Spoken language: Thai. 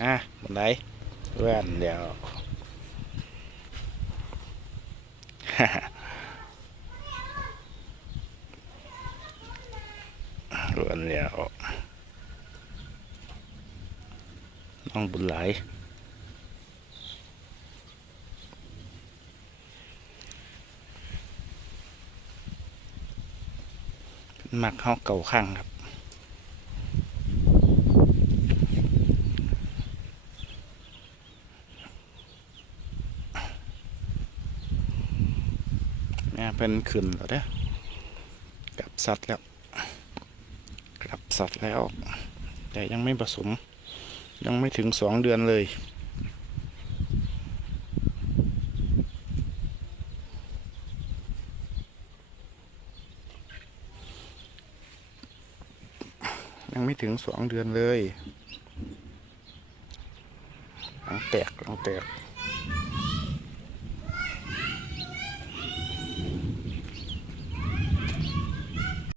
นะบันไดเพื่อนเดี๋ยว เพื่อนเดี๋ยวน้องบุญไหลมักเฮาเก่าข้างครับแม่เป็นขึ้นแล้วเด้อกลับสัตว์แล้วกลับสัตว์แล้วแต่ยังไม่ผสมยังไม่ถึง2 เดือนเลยยังไม่ถึง2 เดือนเลยหลังแตก